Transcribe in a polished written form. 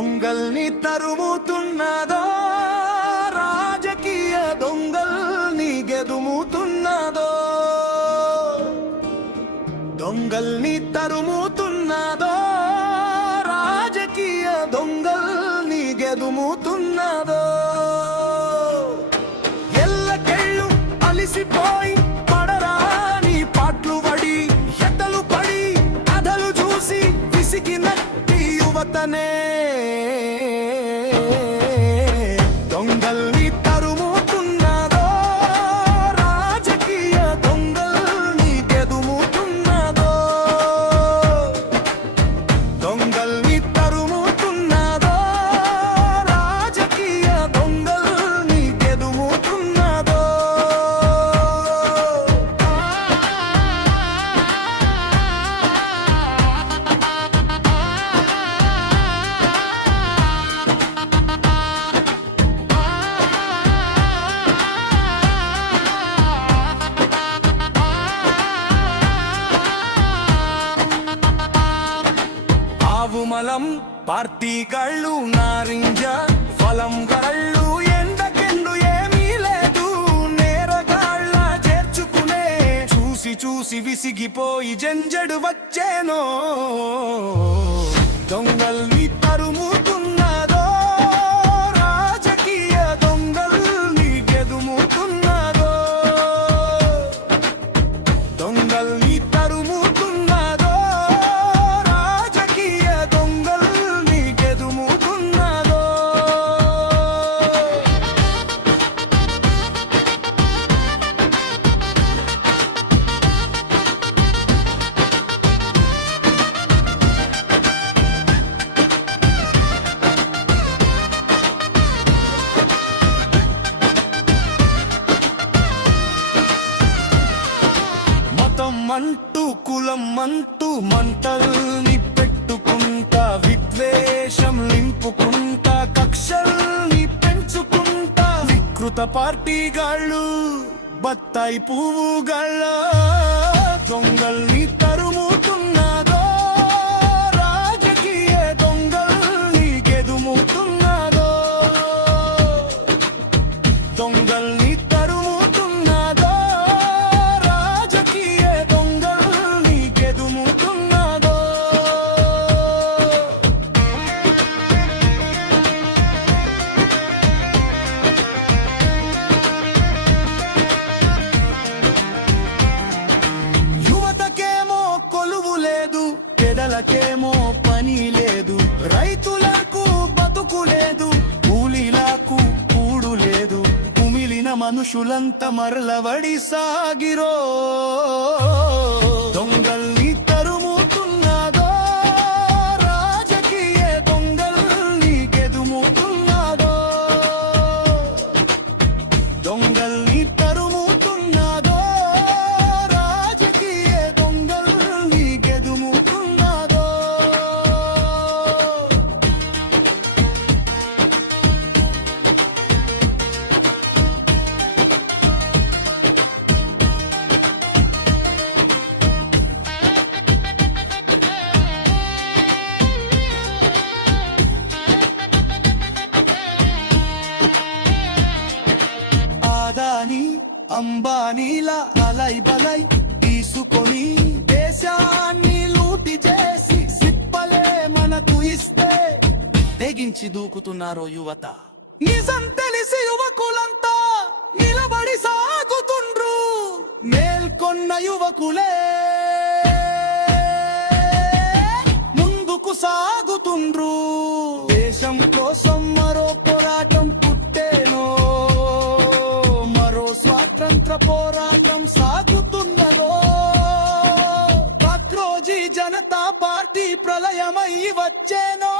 దొంగల్ని తరుముతున్నదో రాజకీయ దొంగల్ని గెదుముతున్నదో దొంగల్ని తరుముతున్నదో రాజకీయ దొంగల్ని గెదుముతున్నదో ఎల్లకెళ్ళు అలిసిపోయి పడరాని పాట్లు పడి ఎద్దలు పడి కథలు చూసి విసిగినట్టి యువతనే దొంగల్ని తరుముతున్నదో రాజకీయ దొంగల్ని గెదుముతున్నదో దొంగల్ని తరుముతున్నదో రాజకీయ దొంగల్ని గెదుముతున్నదో ఆవుమలం పార్టీగాళ్ళు నారింజ ఫలం గళ్ళు ఎండకెండు ఏమీ లేదు నేరగాళ్ళ చేర్చుకునే చూసి చూసి విసిగిపోయి జంజడు వచ్చేనో దొంగల్ని తరుముతున్నదో రాజకీయ దొంగల్ని గెదుముతున్నదో దొంగల్ని తరుముతున్నదో రాజకీయ దొంగల్ని గెదుముతున్నదో మతం అంటూ కులం అంటూ మంటల్ని పెట్టుకుంటా విద్వేషం నింపుకుంటా కక్షల్ని పెంచుకుంటా వికృత పార్టీగాళ్ళు బత్తాయి పువ్వుగాళ్ళ దొంగల్ని తరుముతున్నదో రాజకీయ దొంగల్ని గెదుముతున్నదో దొంగల్ని తరుముతున్నదో రాజకీయ దొంగల్ని గెదుముతున్నదో యువతకేమో కొలువు లేదు పెదలకేమో పని లేదు రైతులకు బతుకు లేదు కూలీలకు కూడు లేదు కుమిలిన మనుషులంతా మరలవడి సాగిరో దొంగల్ని తరుముతున్నదో రాజకీయ దొంగల్ని గెదుముతున్నదో దొంగల్ని తరుముతున్నదో రాజకీయ దొంగల్ని గెదుముతున్నదో ఆదాని అంబానీల అలై బలై తీసుకొని దేశాన్ని లూటి చేసి సిప్పలే మనకు ఇస్తే తెగించి దూకుతున్నారో యువత నిజం తెలిసి యువకులంతా నిలబడి సాగుతుండ్రు మేల్కొన్న యువకులే ముందుకు సాగుతుండ్రు దేశం కోసం మరో పోరాటం పుట్టేనో మరో స్వాతంత్ర పోరాటం సాగుతున్నదో కాక్రోజీ జనతా పార్టీ ప్రళయమై వచ్చేనో